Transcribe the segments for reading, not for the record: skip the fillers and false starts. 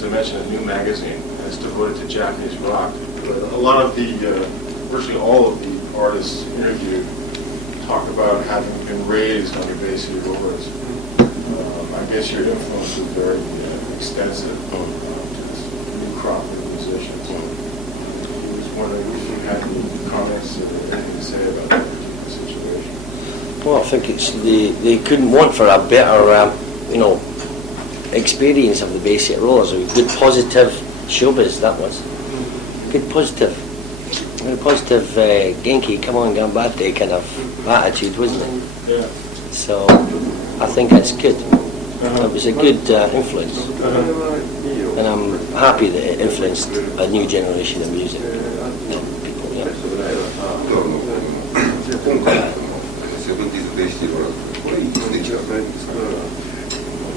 as I mentioned, a new magazine that's devoted to Japanese rock. But a lot of the, virtually all of the artists interviewed talk about having been raised under Bay City Rollers. I guess your influence was very extensive to this new crop of musicians. I was wondering if you had any comments or anything to say about that particular situation. Well, I think it's they couldn't want for a better, experience of the Bay City Rollers. A good positive showbiz, that was. Good positive. Very positive, Genki, come on, gambate kind of attitude, wasn't it? Yeah. So, I think it's good. It was a good influence. And I'm happy that it influenced a new generation of music. People, yeah.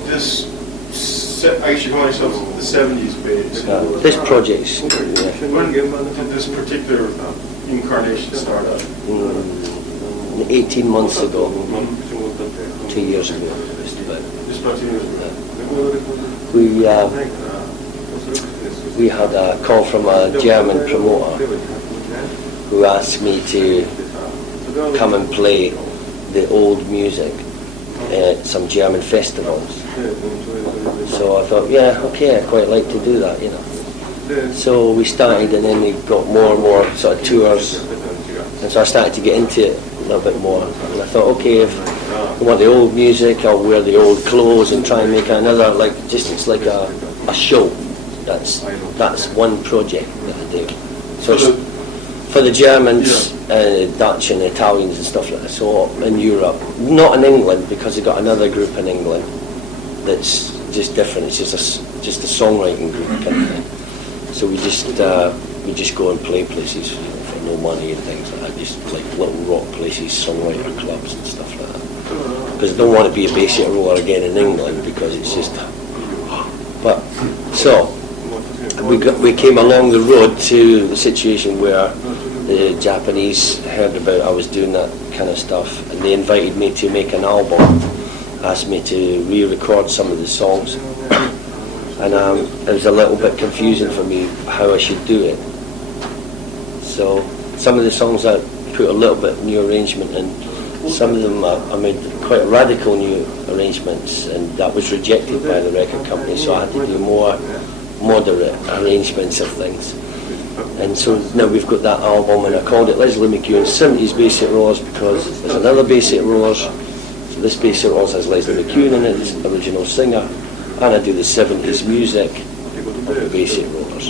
This, actually calling yourselves the 70s Bays. This project's... When did this particular incarnation start up? 18 months ago, 2 years ago. Just about 2 years ago. We had a call from a German promoter who asked me to come and play the old music at some German festivals. So I thought, yeah, okay, I'd quite like to do that, So we started, and then we got more and more sort of tours, and so I started to get into it a little bit more. And I thought, okay, if I want the old music, I'll wear the old clothes and try and make another, it's like a show. That's one project that I do. So it's for the Germans, Dutch and Italians and stuff like that. So in Europe, not in England, because they've got another group in England that's just different. It's just a songwriting group kind of thing. So we just go and play places for no money and things like that. Just like little rock places, songwriter clubs and stuff like that. Because I don't want to be a Bay City Roller again in England, because it's just. But so we came along the road to the situation where the Japanese heard about I was doing that kind of stuff, and they invited me to make an album, asked me to re-record some of the songs, and it was a little bit confusing for me how I should do it. So some of the songs I put a little bit new arrangement in, some of them I made quite radical new arrangements, and that was rejected by the record company, so I had to do more moderate arrangements of things. And so now we've got that album, and I called it Les McKeown 70s Bay City Rollers, because there's another Bay City Rollers. So this Bay City Rollers has Leslie McKeown in it, it's the original singer, and I do the 70s music of the Bay City Rollers.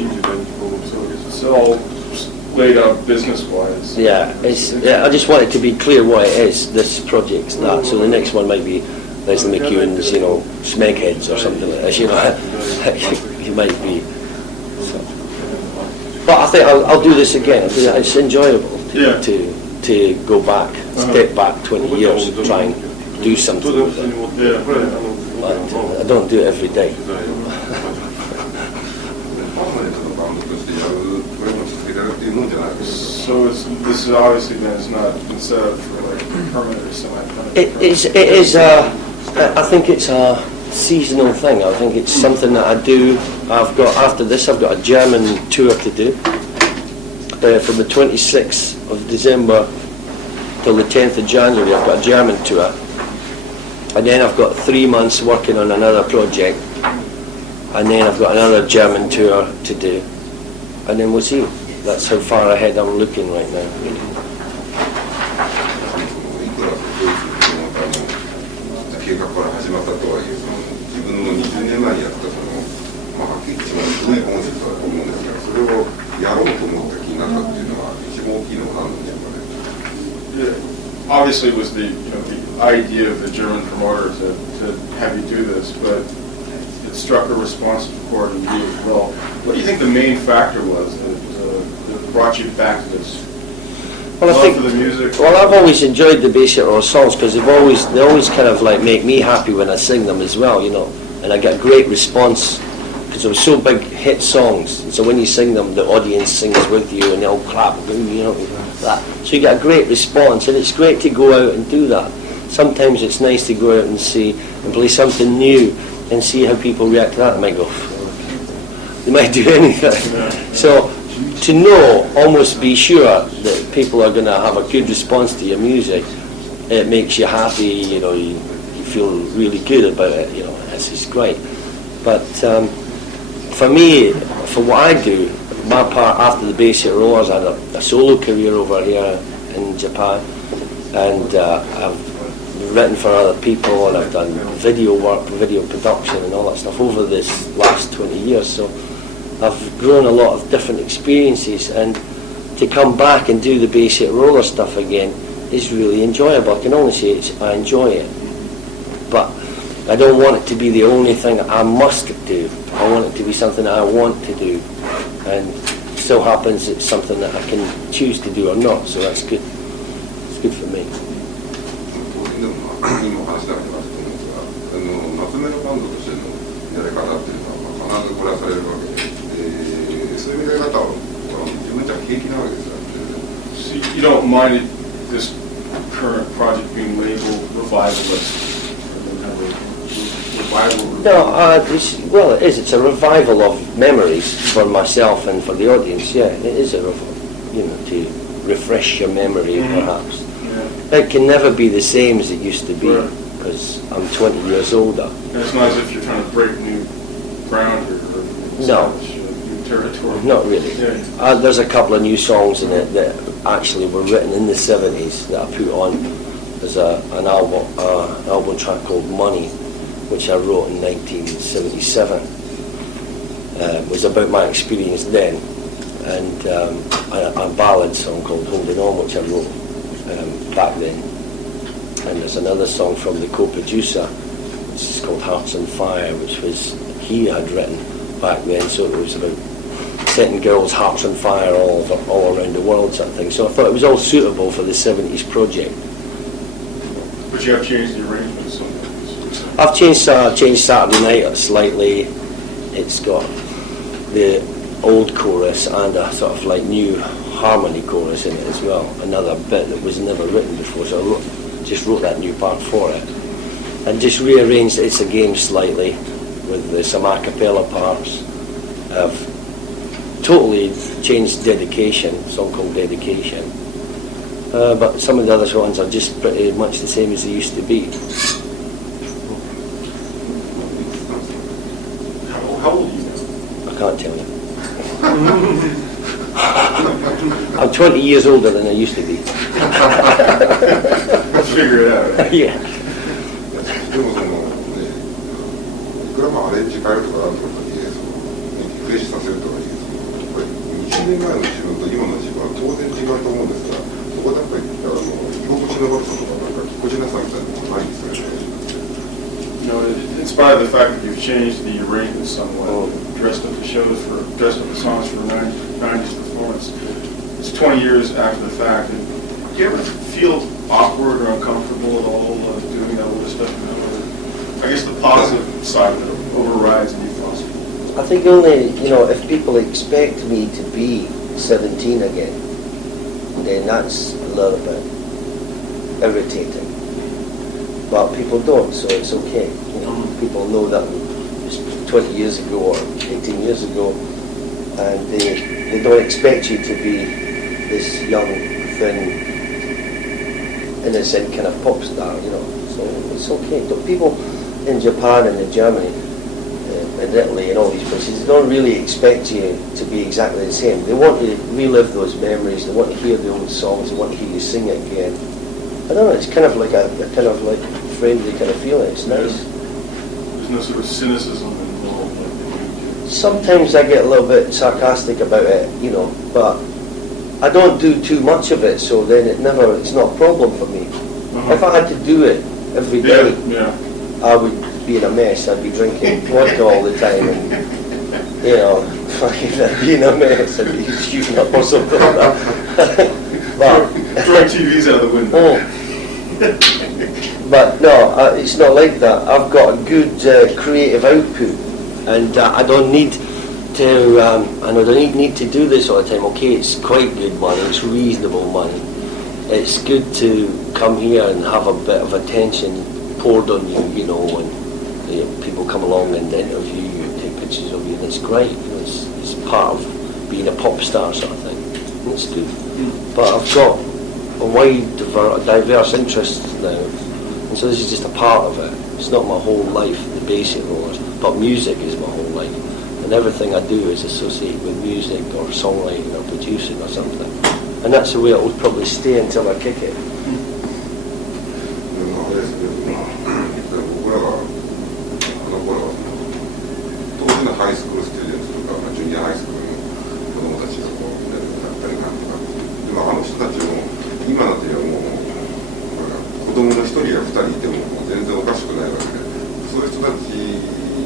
It's all laid out business-wise. Yeah, I just want it to be clear what it is. This project's that. So the next one might be Leslie McKeown's, Smegheads or something like this. You might be. But I think I'll do this again. It's enjoyable to go back, step back 20 years and try and do something with it. But I don't do it every day. So this is obviously then it's not been set up for like permanent or semi-permanent. It is. I think it's a seasonal thing. I think it's something that I do. After this, I've got a German tour to do from the 26th of December till the 10th of January. I've got a German tour, and then I've got 3 months working on another project, and then I've got another German tour to do, and then we'll see. That's how far ahead I'm looking right now. Obviously, it was the idea of the German promoter to have you do this, but it struck a responsive chord in you as well. What do you think the main factor was that brought you back to this? Well, I think for the music? Well, I've always enjoyed the Bay City Rollers songs because they always kind of like make me happy when I sing them as well, and I get great response because they're so big hit songs. And so when you sing them, the audience sings with you and they all clap, that. So you get a great response, and it's great to go out and do that. Sometimes it's nice to go out and play something new and see how people react to that. I might go, They might do anything. So to know, almost be sure that people are going to have a good response to your music, it makes you happy, you know, you feel really good about it, you know, this is great. But for me, for what I do, my part after the Bay City Rollers, I had a solo career over here in Japan, and I've written for other people, and I've done video work, video production and all that stuff over this last 20 years. So I've grown a lot of different experiences, and to come back and do the Bay City Roller stuff again is really enjoyable. I can only say I enjoy it, but I don't want it to be the only thing I must do. I want it to be something that I want to do, and it so happens it's something that I can choose to do or not, so that's good. It's good for me. 今お話しされてましたと思うんですが、夏目のバンドとしてのやり方っていうのは必ずこれはされるわけで、そういうやり方は自分たちは平気なわけですよ。So you don't mind it, this current project being labeled revivalist? Revival? No, well, it is. It's a revival of memories for myself and for the audience. Yeah, it is a you know, to refresh your memory, perhaps. It can never be the same as it used to be, because I'm 20 years older. And it's not as if you're trying to break new ground or No. new territory. Not really. Yeah. There's a couple of new songs in it that actually were written in the 70s that I put on. There's an album track called Money, which I wrote in 1977. It was about my experience then, and a ballad song called Holding On, which I wrote back then. And there's another song from the co-producer, which is called Hearts on Fire, which was he had written back then, so it was about setting girls' hearts on fire all around the world, sort of thing. So I thought it was all suitable for the 70s project. But you have changed the arrangements on that. I've changed Saturday Night slightly. It's got the old chorus and a sort of like new harmony chorus in it as well, another bit that was never written before, so I just wrote that new part for it and just rearranged It's a Game slightly with some a cappella parts. I've totally changed Dedication, a song called Dedication, but some of the other ones are just pretty much the same as they used to be. How old are you now? I can't tell you. I'm 20 years older than I used to be. Let's figure it out. Yeah. でもそのね、いくらもアレンジ変えるとかあるとかで、リフレッシュさせるとかで、これ20年前の自分と今の自分は当然違うと思うんですが、そこでやっぱり居心地の悪さとかなんかぎこちなさみたいなのもないんですよね。You know, in spite of the fact that you've changed the arrangement somewhat, dressed up the songs for a 90s performance, it's 20 years after the fact. And do you ever feel awkward or uncomfortable at all doing that other stuff now? I guess the positive side of it overrides any thoughts. I think only, you know, if people expect me to be 17 again, then that's a little bit irritating. But people don't, so it's okay. You know, people know that it's 20 years ago or 18 years ago, and they don't expect you to be this young, thin, innocent kind of pop star, you know. So it's okay. But people in Japan and in Germany, in Italy and all these places, they don't really expect you to be exactly the same. They want to relive those memories. They want to hear the old songs. They want to hear you sing it again. I don't know. It's kind of like a kind of like friendly kind of feeling. It's nice. There's no sort of cynicism involved. Sometimes I get a little bit sarcastic about it, you know, but I don't do too much of it, so then it's not a problem for me. If I had to do it every day, I would be in a mess. I'd be drinking vodka all the time, and you know, fucking I'd be in a mess. I'd be shooting up or something like that. But throwing TVs out of the window. But no, it's not like that. I've got a good creative output, and I don't need to. I don't need to do this all the time. Okay, it's quite good money. It's reasonable money. It's good to come here and have a bit of attention poured on you, you know, and people come along and interview you, take pictures of you, and it's great. You know, it's part of being a pop star sort of thing. And it's good. But I've got a wide, diverse interests now, and so this is just a part of it. It's not my whole life, the basic rollers, but music is my whole life. And everything I do is associated with music or songwriting or producing or something. And that's the way it will probably stay until I kick it. 僕らがあの頃は当時のハイスクールスチューデンツとかジュニアハイスクールの子供たちがこうやったりなんとかでもあの人たちも今の時はもう子供の1人や2人いても全然おかしくないわけでそういう人たち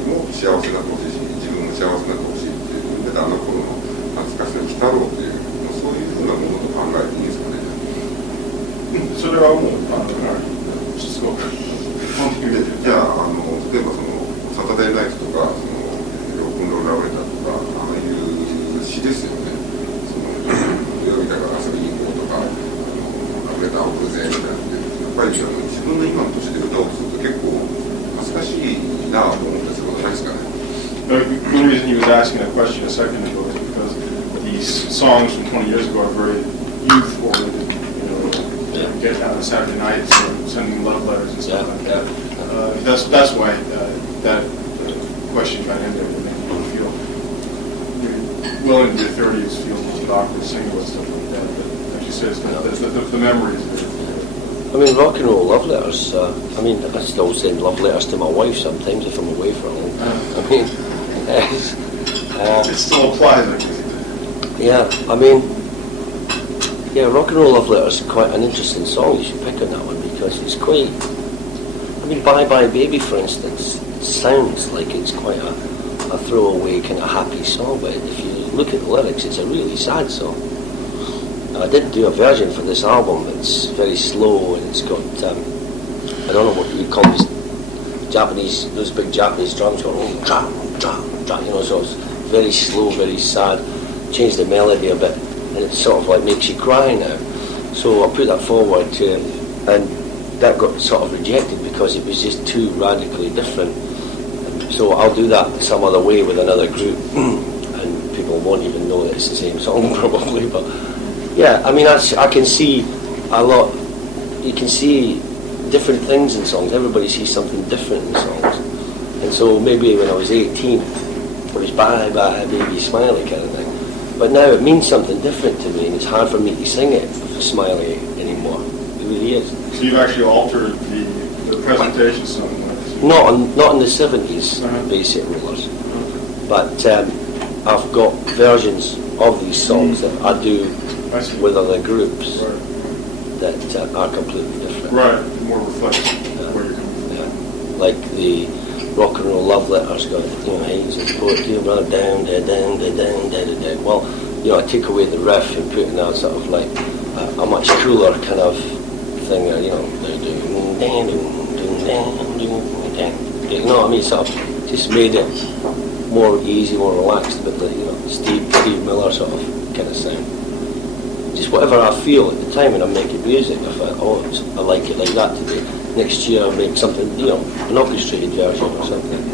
も幸せになってほしいし自分も幸せになってほしいっていう意味であの頃の懐かしの鬼太郎っていうそういうふうなものと考えていいですかね。それはもうすごくじゃあ例えばそのサタデーナイトとかそのロックンロールラブレターとかああいう詩ですよね。その夜みたいな遊びに行こうとかラブレターを送るぜみたいなってやっぱり自分の今の年で歌おうとすると結構恥ずかしいなと思ったりすることないですかね。The reason he was asking that question a second ago is because these songs from 20 years ago are very youth-oriented. Get out on Saturday nights and sending love letters and stuff like that. That's why that question got in there. To make you feel well into your 30s, feel a little bit awkward singing about stuff like that. But like you said, the memories there. I mean, rock and roll love letters. I mean, I still send love letters to my wife sometimes if I'm away for a long time. I mean, it still applies, I guess. Yeah, I mean. Yeah, Rock and Roll Love Letters is quite an interesting song. You should pick on that one because it's quite... I mean, Bye Bye Baby, for instance, it sounds like it's quite a throwaway kind of happy song, but if you look at the lyrics, it's a really sad song. Now, I did do a version for this album that's very slow and it's got... I don't know what you call these Japanese, those big Japanese drums going... Dra, dra, dra, you know, so it's very slow, very sad. Changed the melody a bit. And it sort of like makes you cry now. So I put that forward to him, and that got sort of rejected because it was just too radically different. So I'll do that some other way with another group, and people won't even know that it's the same song probably. But yeah, I mean, I can see a lot. You can see different things in songs. Everybody sees something different in songs. And so maybe when I was 18, it was Bye Bye Baby Smiley kind of thing. But now it means something different to me, and it's hard for me to sing it for Smiley anymore. It really is. So you've actually altered the presentation somewhat? Not in the 70s, basic rollers. But I've got versions of these songs that I do with other groups that are completely different. Right, more reflective where you're coming from. Yeah. Like the Rock and Roll Love Letters got, you know, Hayes and poetry, run down, down. Well, you know, I take away the riff and put in a sort of like a much cooler kind of thing, you know, you know what I mean, sort of just made it more easy, more relaxed, but the, you know, Steve Miller sort of kind of sound. Just whatever I feel at the time when I'm making music, I thought, oh, I like it like that today. Next year I'll make something, you know, an orchestrated version or something.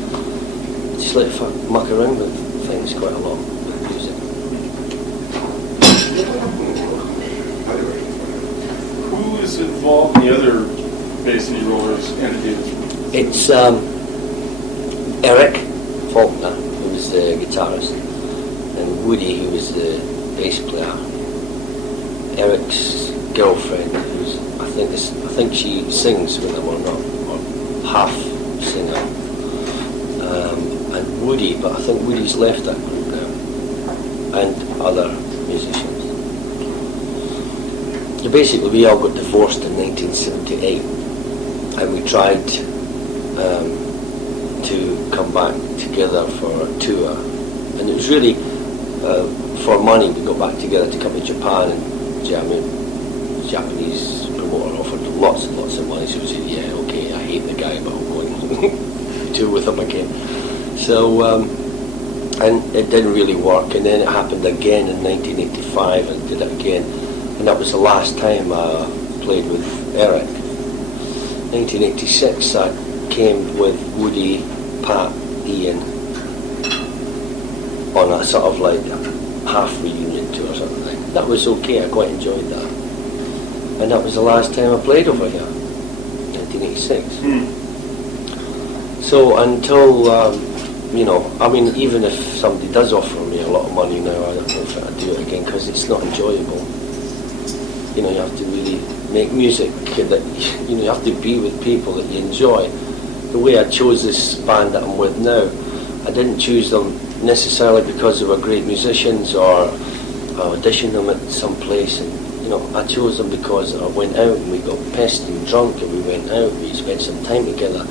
Just like muck around with things quite a lot with music. Who is involved in the other Bay City Rollers entities? It's Eric Faulkner, who was the guitarist, and Woody, who was the bass player. Eric's girlfriend, who's I think she sings with them or not, or half singer. And Woody, but I think Woody's left that group now, and other musicians. So basically, we all got divorced in 1978, and we tried to come back together for a tour, and it was really for money. We got back together to come to Japan and jam in. Japanese promoter offered lots and lots of money, so we said, yeah, okay, I hate the guy, but I'm going tour with him again. So, and it didn't really work, and then it happened again in 1985, and did it again, and that was the last time I played with Eric. 1986, I came with Woody, Pat, Ian, on a sort of like half reunion tour or something. That was okay, I quite enjoyed that. And that was the last time I played over here, 1986. So until, you know, I mean, even if somebody does offer me a lot of money now, I don't know if I'd do it again, because it's not enjoyable. You know, you have to really make music that, you know, you have to be with people that you enjoy. The way I chose this band that I'm with now, I didn't choose them necessarily because they were great musicians or I auditioned them at some place, and you know, I chose them because I went out and we got pissed and drunk and we went out, we spent some time together,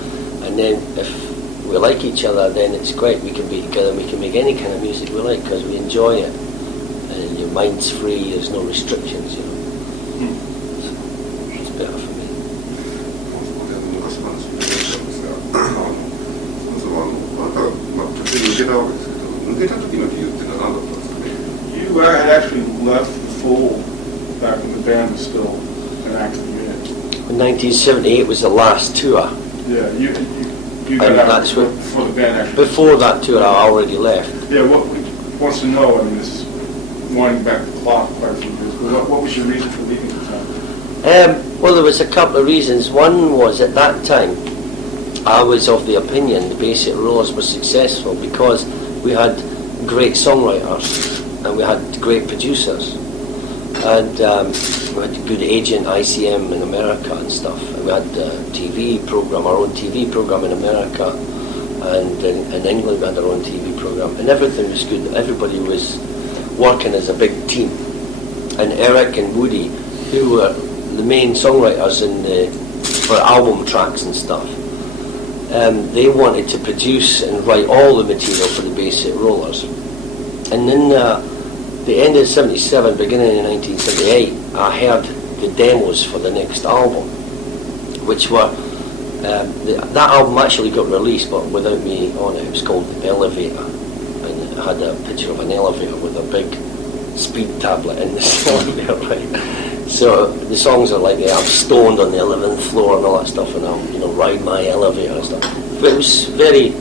and then if we like each other, then it's great, we can be together and we can make any kind of music we like because we enjoy it and your mind's free, there's no restrictions, you know. So it's better for me. 昔話になっちゃうんですが、まずはあなたが、途中で抜けたわけですけど、抜けた時の理由っていうのは何だったんですかね。 You had actually left the fold back when the band was still an active unit. In 1978 was the last tour. Yeah, you got And out that's before, what- before the band actually. Before that tour I already left. Yeah, what we wants to know, I mean, this is winding back the clock quite a few years, but what was your reason for leaving the town? Well, there was a couple of reasons. One was at that time I was of the opinion the Basic Rollers was successful because we had great songwriters and we had great producers, and we had a good agent, ICM in America and stuff, and we had a TV program, our own TV program in America, and in England we had our own TV program, and everything was good. Everybody was working as a big team, and Eric and Woody, who were the main songwriters for album tracks and stuff, they wanted to produce and write all the material for the Basic Rollers. And in the end of 77, beginning in 1978, I heard the demos for the next album, which were, that album actually got released but without me on it. It was called Elevator, and it had a picture of an elevator with a big speed tablet in the elevator, right? So the songs are like, I'm stoned on the 11th floor and all that stuff, and I'm, you know, ride my elevator and stuff. But it was very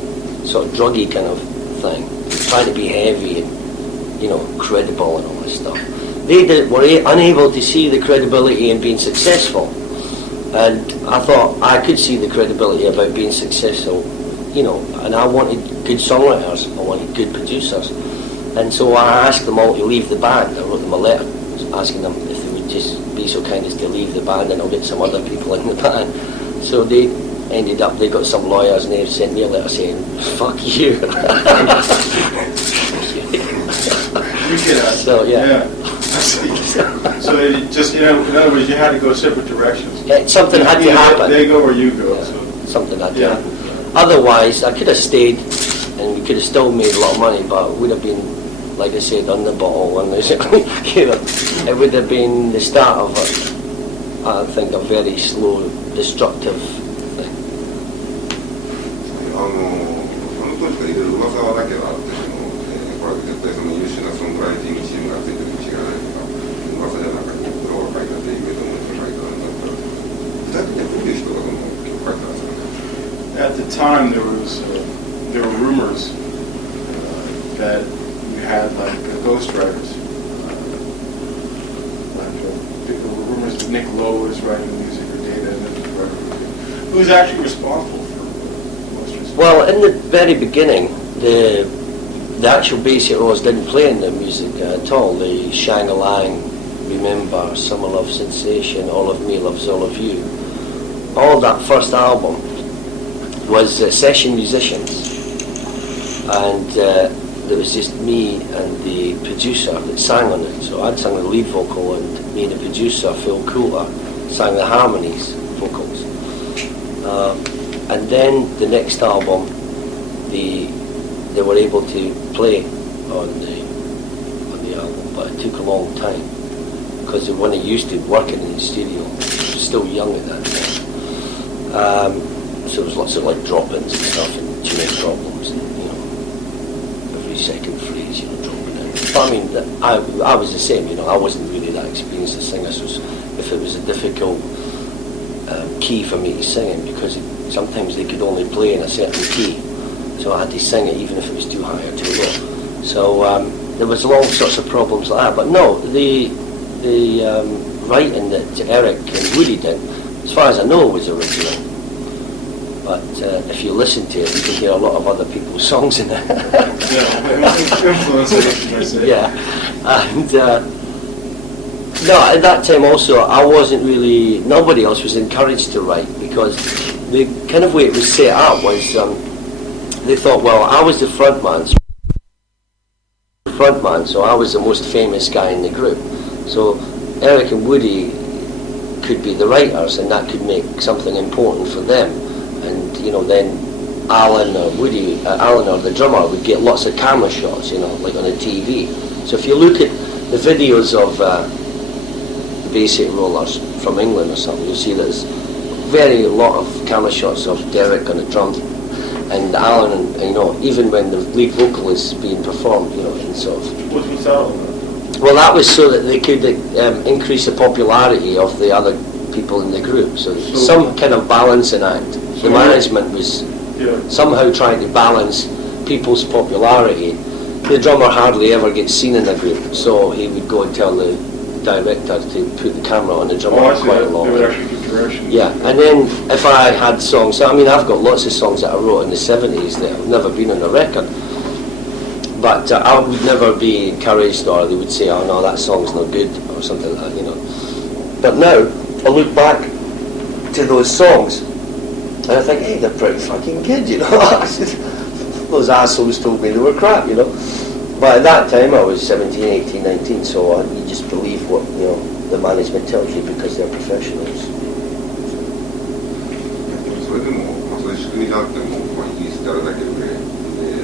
sort of druggy kind of thing, trying to be heavy and, you know, credible and all this stuff. They were unable to see the credibility in being successful, and I thought I could see the credibility about being successful, you know, and I wanted good songwriters, I wanted good producers, and so I asked them all to leave the band. I wrote them a letter asking them if they would just be so kind as to leave the band and I'll get some other people in the band. So they ended up, they got some lawyers and they sent me a letter saying, fuck you. So yeah. So it just, you know, in other words, you had to go separate directions. Yeah, something had to happen. They go where you go. Yeah, So. something had to Yeah. happen. Otherwise, I could have stayed and we could have still made a lot of money, but it would have been, like I said, on the ball. And you know, it would have been the start of, I think, a very slow, destructive thing. あの当時からいろいろ噂だけはあってこれは絶対その優秀なソングライティングチームがついてるに違いないとか噂じゃなくてプロが書いたってイベントの人が書いたんだったら具体的にはどういう人がその曲書いたんですかね。 At the time, there were rumors that you had like ghostwriters. There were rumors that Nick Lowe was writing the music or Data and was writing the music. Who was actually responsible for most of this? Well, in the very beginning, the actual Basic Rollers didn't play in the music at all. The Shang-a-Lang, Remember, Summer Love Sensation, All of Me Loves All of You. All that first album was session musicians, and there was just me and the producer that sang on it. So I'd sung the lead vocal and me and the producer, Phil Coulter, sang the harmonies vocals. And then the next album, they were able to play on the album, but it took a long time because they weren't used to working in the studio. I was still young at that time. So there was lots of like drop-ins and stuff and tuning problems and, you know, every second phrase, you know, dropping in. But I mean, I was the same, you know, I wasn't really that experienced a singer, so if it was a difficult key for me to sing in, because sometimes they could only play in a certain key, so I had to sing it even if it was too high or too low. So there was all sorts of problems like that. But no, the writing that Eric and Woody did, as far as I know, was original. But if you listen to it, you can hear a lot of other people's songs in it. Yeah, influences. Yeah, and no, at that time also, I wasn't really. Nobody else was encouraged to write, because the kind of way it was set up was they thought, well, I was the frontman, so I was the most famous guy in the group. So Eric and Woody could be the writers, and that could make something important for them. And then Alan or Woody, Alan or the drummer would get lots of camera shots, like on a TV. So if you look at the videos of basic rollers from England or something, you'll see there's very lot of camera shots of Derek on the drums and Alan, and even when the lead vocal is being performed, and sort of. What was that all about? Well, that was so that they could increase the popularity of the other people in the group. So some kind of balancing act. The management was somehow trying to balance people's popularity. The drummer hardly ever gets seen in the group, so he would go and tell the director to put the camera on the drummer quite a lot. They would actually give direction. Yeah, and then if I had songs, I've got lots of songs that I wrote in the 70s that have never been on a record, but I would never be encouraged, or they would say, oh no, that song's not good, or something like that, But now, I look back to those songs, and I think, hey, they're pretty fucking good, Those assholes told me they were crap, But at that time, I was 17, 18, 19, so you just believe what, the management tells you, because they're professionals. それでも、そういう仕組みがあっても、イギリスってあれだけどね、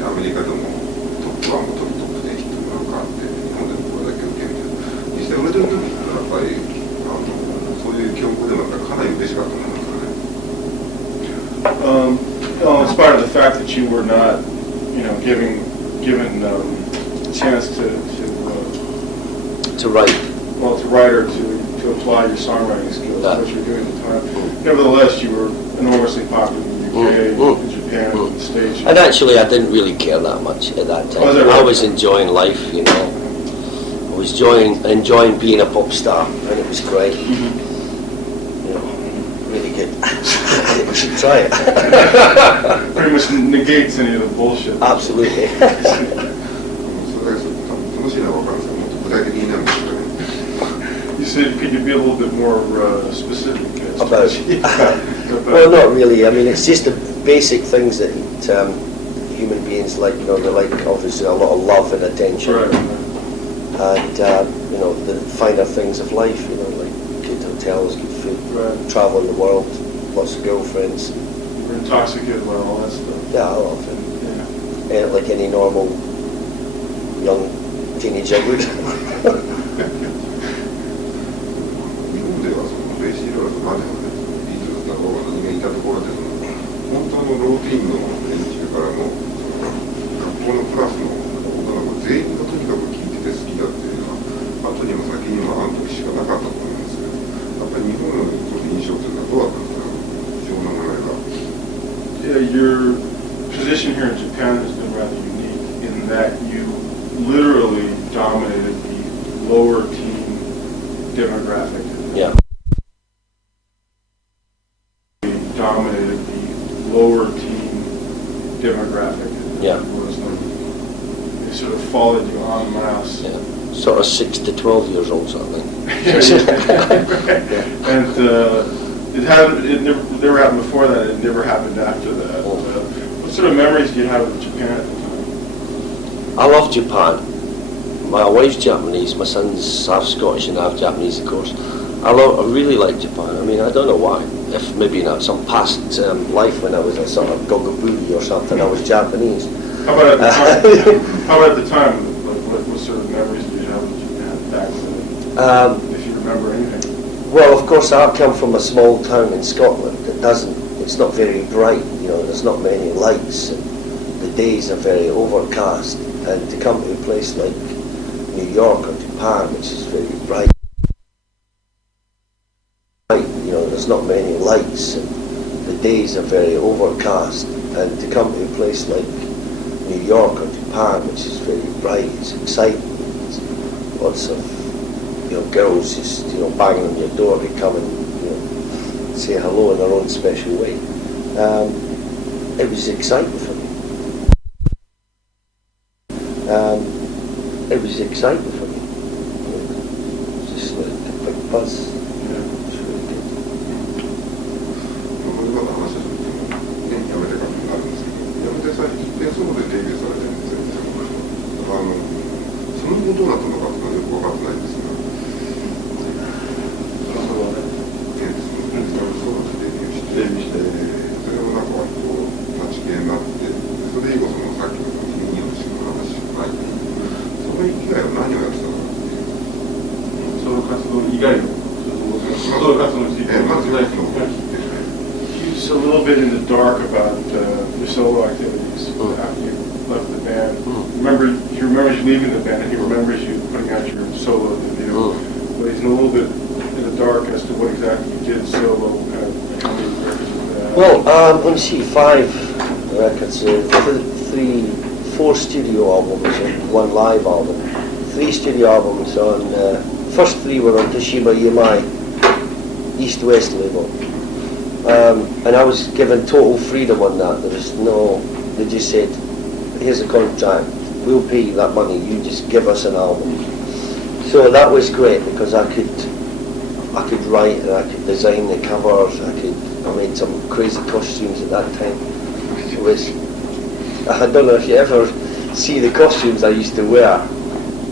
アメリカでもトップ1もトップ10ヒットなんかあって、日本でもこれだけ受けるけど、実際売れてる時ってやっぱりそういう記憶でもかなり嬉しかったもんですからね。In spite of the fact that you were not, given a chance to write. Well, to write or to apply your songwriting skills, what you were doing at the time. Nevertheless, you were enormously popular in the UK, in Japan, in the States. And actually, I didn't really care that much at that time. I was enjoying life, I was enjoying being a pop star, and it was great. Really good. We should try it. Pretty much negates any of the bullshit. Absolutely. それが楽しいのは分かるんですけど、もっと具体的になるんですよね。You said, could you be a little bit more specific? About? Well, not really. I mean, it's just the basic things that human beings like. They like obviously a lot of love and attention, right. And the finer things of life. Like good hotels, good food, right. Travel in the world, lots of girlfriends. You were intoxicated by all that stuff. Yeah, I love it. Yeah. Like any normal young teenager would. ベーシーローラとマネをビートルズのローラにいたところで本当のローティーンの連中からも学校のクラスの女の子全員がとにかく聴いてて好きだっていうのは後にも先にもあの時しかなかったと思うんですけど、やっぱり日本の印象というのはどうだったんですか、非常なものが。Your position here in Japan has been rather unique in that you literally dominated the lower teen demographic. Yeah. Dominated the lower teen demographic. Yeah. They sort of followed you en masse. Yeah. Sort of 6 to 12 years old, sort of thing. And it never happened before that. It never happened after that. What sort of memories do you have of Japan at the time? I love Japan. My wife's Japanese. My son's half Scottish and half Japanese, of course. I really like Japan. I mean, I don't know why. If maybe in some past life when I was a sort of gogaboo or something, I was Japanese. How about at the time? How about at the time? What sort of memories do you have of Japan back then? If you remember anything. Well, of course, I come from a small town in Scotland that it's not very bright. There's not many lights, and the days are very overcast. And to come to a place like New York or Japan, which is very bright. There's not many lights, and the days are very overcast, and to come to a place like New York or Japan, which is very bright, it's exciting. It's lots of girls just banging on your door to come and say hello in their own special way. It was exciting for me. It was exciting for me. It was just like a big buzz. Yeah. It was really good. 今の話を聞いても、辞めてからになるんですけど、辞めて最近でそうでデビューされてるんですよ、その後どうなったのかっていうのはよく分かってないんですが、そうだね。ソロでデビューして、それをなんか割と立ち消えになって、それ以後さっきの君にのしか話がないっていう、それ以外は何をやってたのかっていう。ソロ活動以外のソロ活動についてまずHe's a little bit in the dark about your solo activities after you left the band. He remembers you leaving the band, and he remembers you putting out your solo debut. But he's a little bit in the dark as to what exactly you did solo, kind of how many records of that. Well, let me see, 5 records, 4 studio albums and 1 live album. 3 studio albums on, first 3 were on Toshiba EMI, East-West label. And I was given total freedom on that. There was no, they just said, here's a contract, we'll pay you that money, you just give us an album. So that was great because I could write and I could design the covers, I made some crazy costumes at that time. It was, I don't know if you ever see the costumes I used to wear,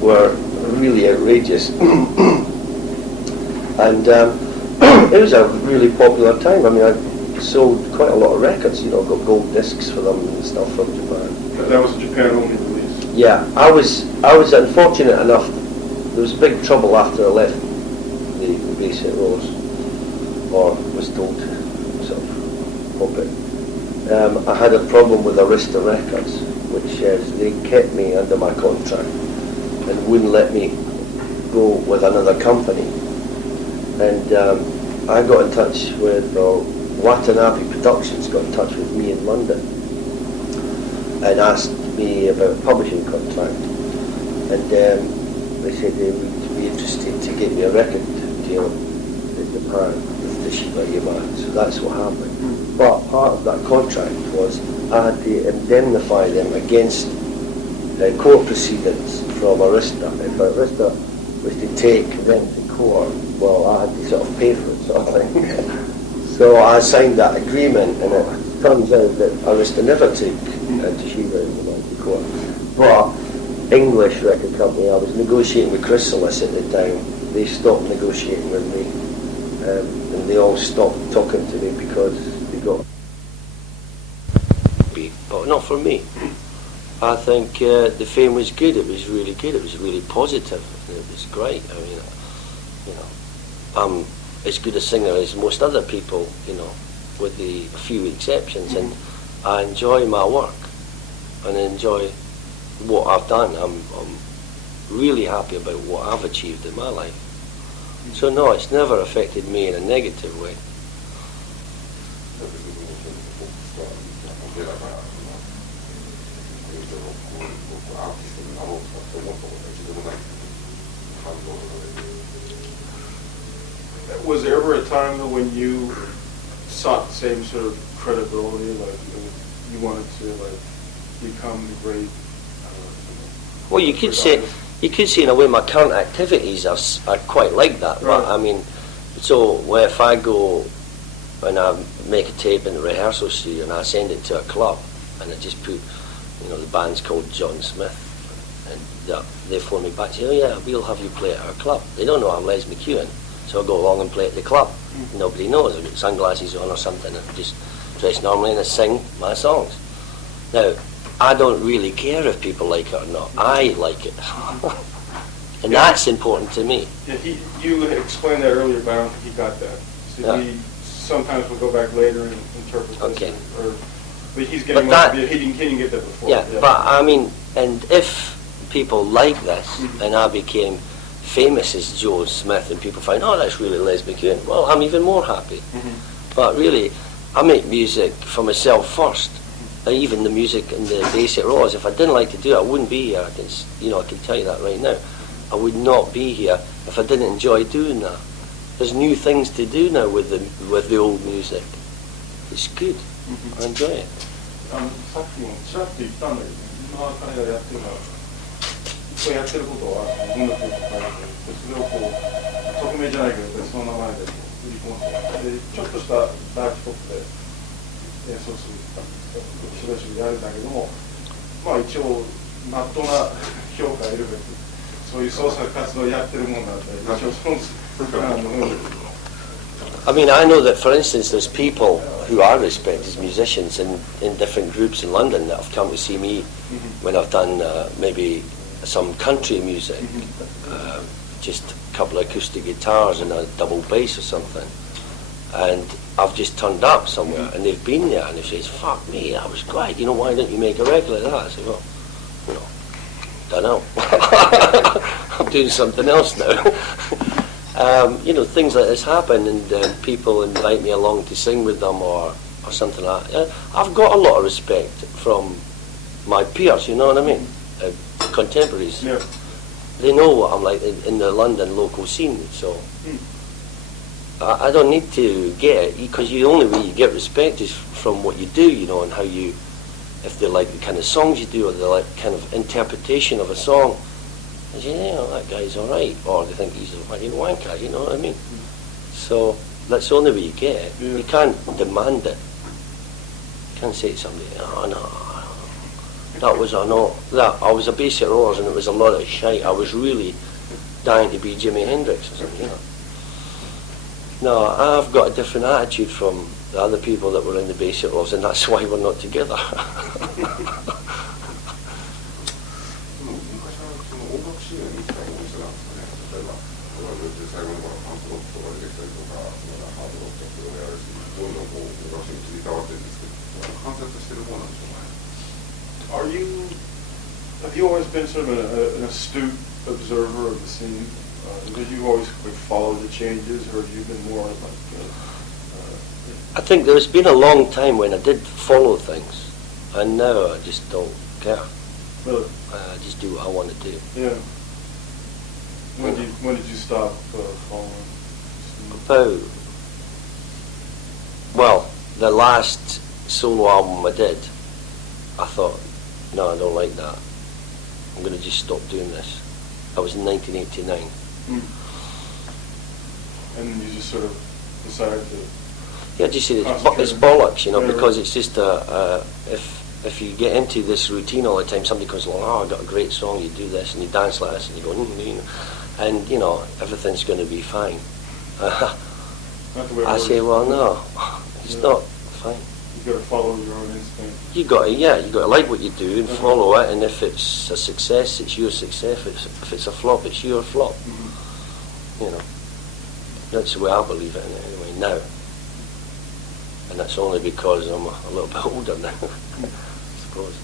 were really outrageous. And it was a really popular time. I mean, I sold quite a lot of records, got gold discs for them and stuff from Japan. That was a Japan-only release. Yeah, I was unfortunate enough. There was big trouble after I left the base at Rose, or was told to sort of pop it. I had a problem with Arista Records, which they kept me under my contract and wouldn't let me go with another company. And I got in touch with Watanabe Productions, got in touch with me in London and asked me about a publishing contract. And they said they would be interested to get me a record deal in Japan with Toshiba EMI. So that's what happened. But part of that contract was I had to indemnify them against court proceedings from Arista. If Arista was to take them to court, well, I had to sort of pay for it, sort of thing. So I signed that agreement, and it turns out that Arista never took Toshiba EMI to court. But English record company, I was negotiating with Chrysalis at the time. They stopped negotiating with me, and they all stopped talking to me because they got. But not for me. I think the fame was good. It was really good. It was really positive. It was great. I mean, I'm as good a singer as most other people, with a few exceptions, and I enjoy my work and enjoy what I've done. I'm really happy about what I've achieved in my life. So no, it's never affected me in a negative way. Was there ever a time though when you sought the same sort of credibility, like you wanted to become the great? Well, you could say in a way my current activities are quite like that. Right. But I mean, so if I go and I make a tape in the rehearsal studio and I send it to a club and I just put, the band's called John Smith, and they phone me back and say, oh yeah, we'll have you play at our club. They don't know I'm Les McKeown. So I go along and play at the club. Nobody knows. I've got sunglasses on or something and just dress normally and I sing my songs. Now, I don't really care if people like it or not. I like it. And that's important to me. Yeah, you explained that earlier, but I don't think he got that. So he sometimes will go back later and interpret this. But he's getting he didn't get that before. Yeah, but I mean, and if people like this and I became famous as Joe Smith and people find, oh, that's really Les McKeown, well, I'm even more happy. But really, I make music for myself first, even the music and the basic laws. If I didn't like to do it, I wouldn't be here. I can tell you that right now. I would not be here if I didn't enjoy doing that. There's new things to do now with the old music. It's good. I enjoy it. さっきもちらっと言ったんだけど、今彼がやってるのは、こうやってることは文学を書いて、それをこう匿名じゃないけど別の名前で売り込んで、ちょっとしたライフトップで演奏するしばしばやるんだけども、まあ一応まっとうな評価を得るべくそういう創作活動をやってるもんなんで、一応そのI mean, I know that, for instance, there's people who I respect as musicians in different groups in London that have come to see me when I've done maybe some country music, just a couple of acoustic guitars and a double bass or something. And I've just turned up somewhere and they've been there and they say, fuck me, that was great, why don't you make a record like that? I say, well, don't know. I'm doing something else now. Things like this happen and people invite me along to sing with them or something like that. I've got a lot of respect from my peers, you know what I mean? Contemporaries. Yeah. They know what I'm like in the London local scene, so I don't need to get it, because the only way you get respect is from what you do, and how you, if they like the kind of songs you do or they like kind of interpretation of a song. They say, that guy's alright, or they think he's a fucking wanker, you know what I mean? So that's the only way you get it. You can't demand it. You can't say to somebody, that was I was a bass at Roars and it was a lot of shite. I was really dying to be Jimi Hendrix or something, No, I've got a different attitude from the other people that were in the bass at Roars, and that's why we're not together. 最後の頃パンクロックとか出てきたりとか、ハードロックとかやるし、どんどんこう昔に切り替わってるんですけど、観察してる方なんでしょうね。Have you always been sort of an astute observer of the scene? Did you always follow the changes, or have you been more like? I think there's been a long time when I did follow things, and now I just don't care. Really? I just do what I want to do. Yeah. When did you stop following? The last solo album I did, I thought, no, I don't like that. I'm going to just stop doing this. That was in 1989. And then you just sort of decided to... Yeah, just say it's bollocks, because it's just if you get into this routine all the time, somebody comes along, I got a great song, you do this and you dance like this and you go, and everything's going to be fine. I say, well, no, it's not fine. You got to follow your own instinct. You got to like what you do and follow it, and if it's a success, it's your success. If it's a flop, it's your flop. That's the way I believe it anyway now. And that's only because I'm a little bit older now, I suppose.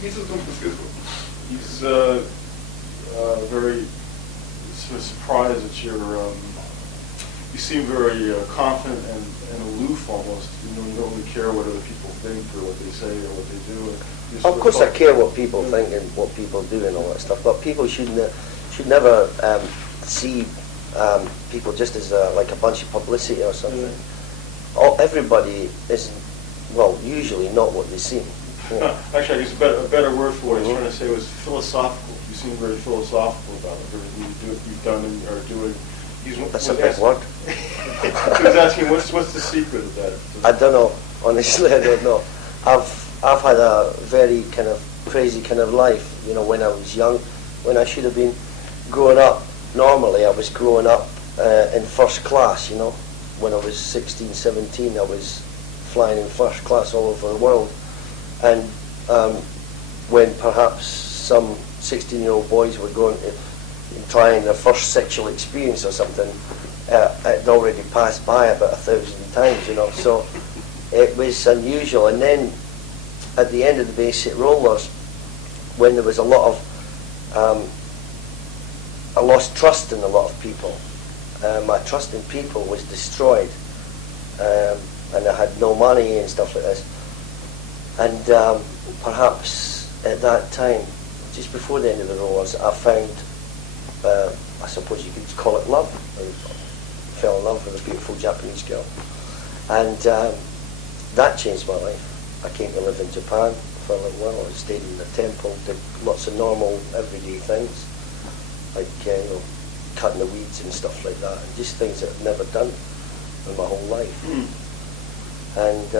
He's very sort of surprised at your. You seem very confident and aloof almost. You don't really care what other people think or what they say or what they do. Of course, I care what people think and what people do and all that stuff. But people should never see people just as like a bunch of publicity or something. Everybody is, usually not what they seem. Actually, I guess a better word for what he's trying to say was philosophical. You seem very philosophical about everything you've done and are doing. That's a big word. He was asking, what's the secret of that? I don't know. Honestly, I don't know. I've had a very kind of crazy kind of life. When I was young, when I should have been growing up normally, I was growing up in first class. When I was 16, 17, I was flying in first class all over the world. And when perhaps some 16-year-old boys were going to trying their first sexual experience or something, it already passed by about 1,000 times, so it was unusual. And then at the end of the Bay City Rollers, when there was a lot of, I lost trust in a lot of people. My trust in people was destroyed, and I had no money and stuff like this. And perhaps at that time, just before the end of the Rollers, I found, I suppose you could call it love. I fell in love with a beautiful Japanese girl. And that changed my life. I came to live in Japan for a little while. I stayed in the temple, did lots of normal, everyday things, like cutting the weeds and stuff like that, and just things that I've never done in my whole life. And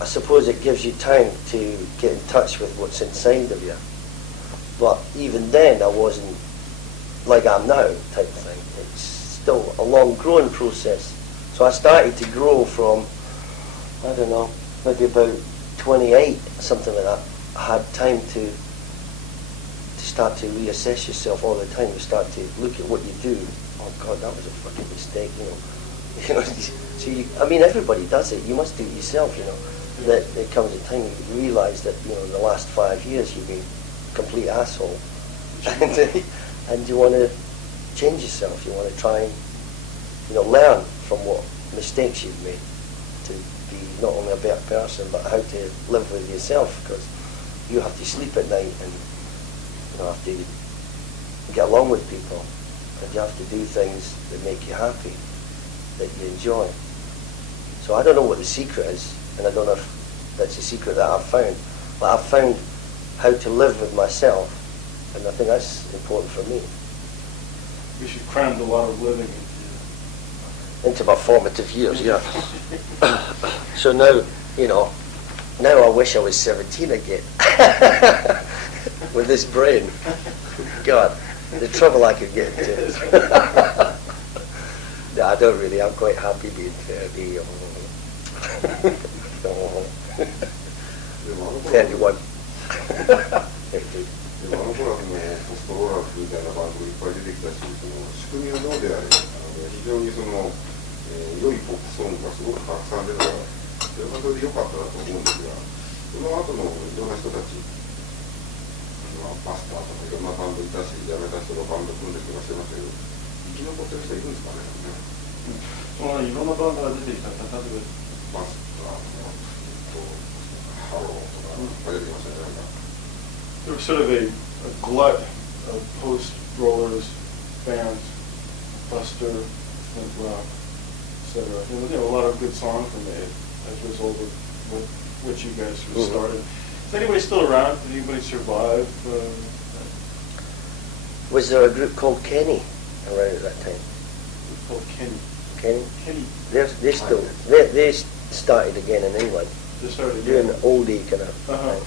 I suppose it gives you time to get in touch with what's inside of you. But even then, I wasn't like I am now, type of thing. It's still a long growing process. So I started to grow from, I don't know, maybe about 28, something like that. I had time to start to reassess yourself all the time. You start to look at what you do. Oh God, that was a fucking mistake, you know. So I mean, everybody does it. You must do it yourself, you know. That there comes a time you realise that, you know, in the last 5 years you've been a complete asshole, and you want to change yourself. You want to try and, you know, learn from what mistakes you've made to be not only a better person, but how to live with yourself, because you have to sleep at night and you know, have to get along with people, and you have to do things that make you happy, that you enjoy. So I don't know what the secret is, and I don't know if that's a secret that I've found, but I've found how to live with myself, and I think that's important for me. You should cram a lot of living into my formative years, yeah. So now, you know, now I wish I was 17 again with this brain. God, the trouble I could get into. No, I don't really. I'm quite happy being 30. 31. でもあの頃はポストローラーズみたいなバンドがいっぱい出てきたし、その仕組みはどうであれ、非常に良いポップソングがすごくたくさん出たから、それはそれで良かったなと思うんですが、その後のいろんな人たち、マスターとかいろんなバンドいたし、辞めた人がバンド組んでとかしてましたけど、生き残ってる人いるんですかね。いろんなバンドが出てきた。例えばマスターとハローとか出てきましたね。There was sort of a glut of post-rollers bands, Buster, Flint Rock, etc. You know, a lot of good songs were made as a result of what you guys sort of started. Is anybody still around? Did anybody survive? Was there a group called Kenny around at that time? Called Kenny. Kenny? Kenny. They still, they started again in England. They started again. Doing oldie kind of thing.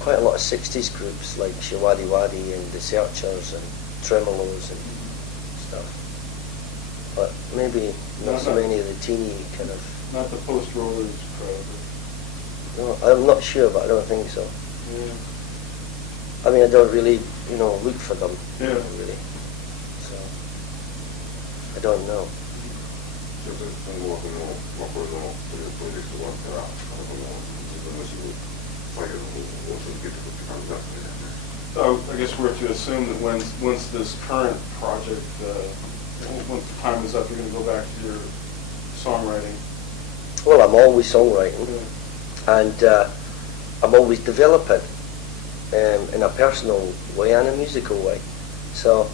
Quite a lot of 60s groups like Shawadi Wadi and The Searchers and Tremolos and stuff. But maybe not so many of the teeny kind of... Not the post-rollers crowd. No, I'm not sure, but I don't think so. Yeah. I mean, I don't really, you know, look for them. Yeah. Really. So, I don't know. 今後はこれのプロジェクトがあったら自分の仕事作業を続けていくって感じだったんですね。So I guess we're to assume that once this current project, once the time is up, you're going to go back to your songwriting. Well, I'm always songwriting, and I'm always developing in a personal way and a musical way. So,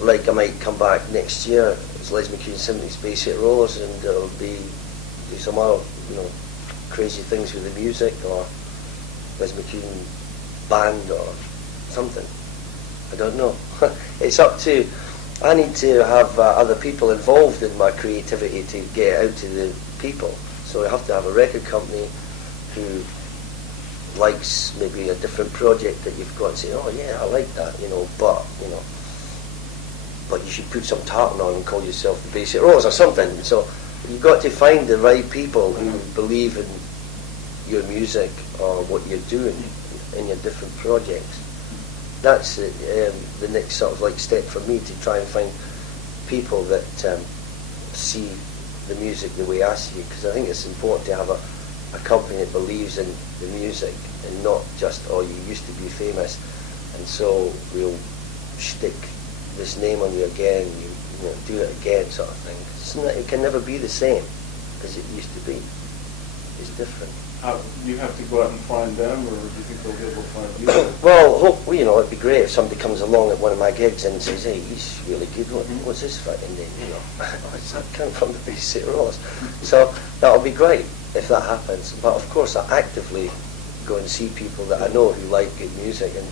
like I might come back next year. It's Les McKeown 70s Bay City Rollers, and it'll be do some other, you know, crazy things with the music, or Les McKeown band or something. I don't know. It's up to. I need to have other people involved in my creativity to get out to the people. So I have to have a record company who likes maybe a different project that you've got and say, oh yeah, I like that, you know, but you should put some tartan on and call yourself the Bay City Rollers or something. So you've got to find the right people who believe in your music or what you're doing in your different projects. That's the next sort of like step for me, to try and find people that see the music the way I see it, because I think it's important to have a company that believes in the music and not just, oh, you used to be famous, and so we'll stick this name on you again, you know, do it again, sort of thing. It can never be the same as it used to be. It's different. You have to go out and find them, or do you think they'll be able to find you? Well, you know, it'd be great if somebody comes along at one of my gigs and says, hey, he's really good, what's his fucking name, you know? Oh, it's that cunt from the Bay City Rollers. So that'll be great if that happens. But of course, I actively go and see people that I know who like good music, and,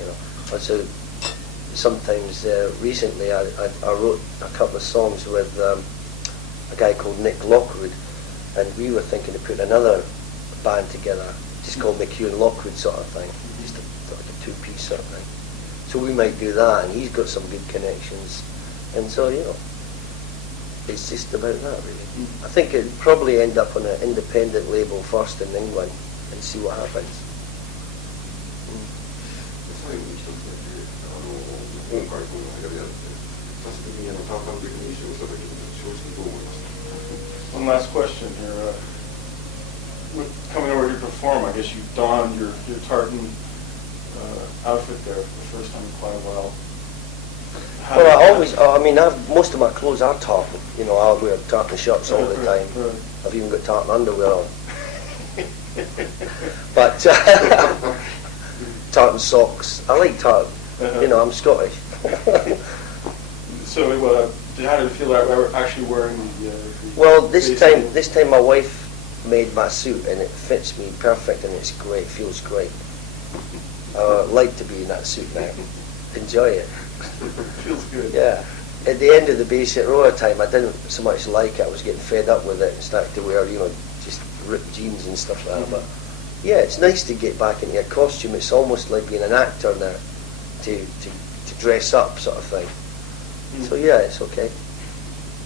you know, so sometimes recently I wrote a couple of songs with a guy called Nick Lockwood, and we were thinking of putting another band together, just called McKeown Lockwood sort of thing, just like a two-piece sort of thing. So we might do that, and he's got some good connections, and so, you know, it's just about that really. I think it'd probably end up on an independent label first in England and see what happens. 最後に一つだけ、今回この間でやって、私的に単発的に一緒にした時に正直どう思いました？ One last question here. Coming over here to perform, I guess you donned your tartan outfit there for the first time in quite a while. Well, I mean, most of my clothes are tartan. You know, I wear tartan shirts all the time. Right. I've even got tartan underwear on. But tartan socks. I like tartan. You know, I'm Scottish. So, how did it feel like actually wearing the well, this time my wife made my suit, and it fits me perfect, and it's great. Feels great. I like to be in that suit now. Enjoy it. Feels good. Yeah. At the end of the basic rower time, I didn't so much like it. I was getting fed up with it and started to wear, you know, just ripped jeans and stuff like that. But yeah, it's nice to get back into your costume. It's almost like being an actor now, to dress up, sort of thing. So yeah, it's okay.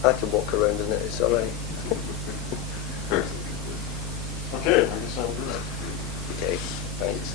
I can walk around in it. It's all right. Okay, I guess I'll do that. Okay, thanks.